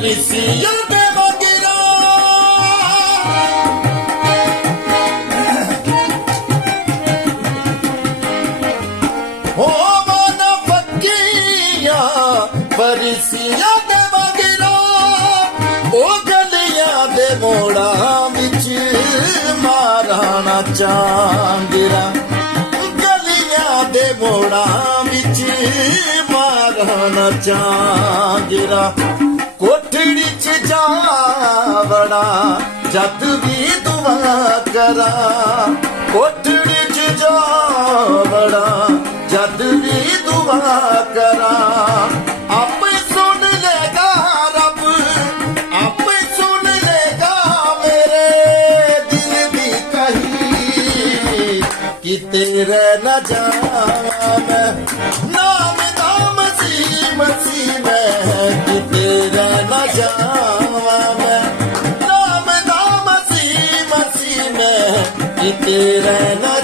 फरीसियों के वगैरह हो मन फकीया फरीसियों के वगैरह ओ गलियां दे मोड़ा विच माराना चांगिरा गलियां दे मोड़ा विच माराना चांगिरा कोठड़ी च जावड़ा जद भी दुआ करा कोठड़ी च जावड़ा जद भी दुआ करा आपे सुन लेगा रब आपे सुन लेगा मेरे दिल दी कही कि तेरे न जावा मैं नाम दा मसीह मसीह मैं कि तेरे न जावा मैं नाम दा मसीह मसीह मैं कि तेरे न